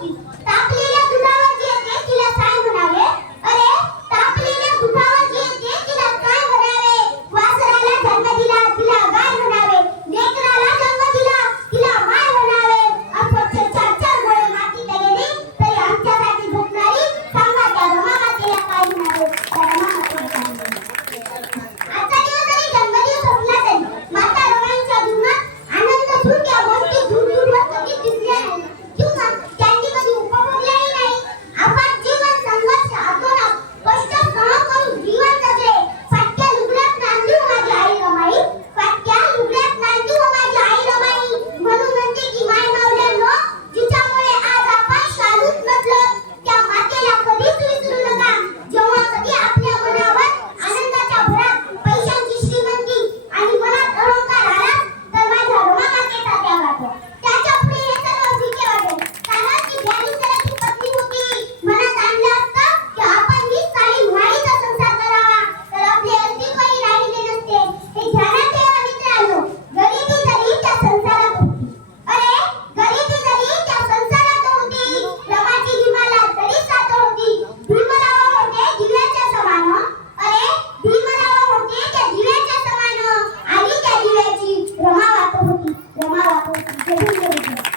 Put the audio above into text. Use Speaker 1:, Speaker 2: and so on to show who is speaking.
Speaker 1: Thank you.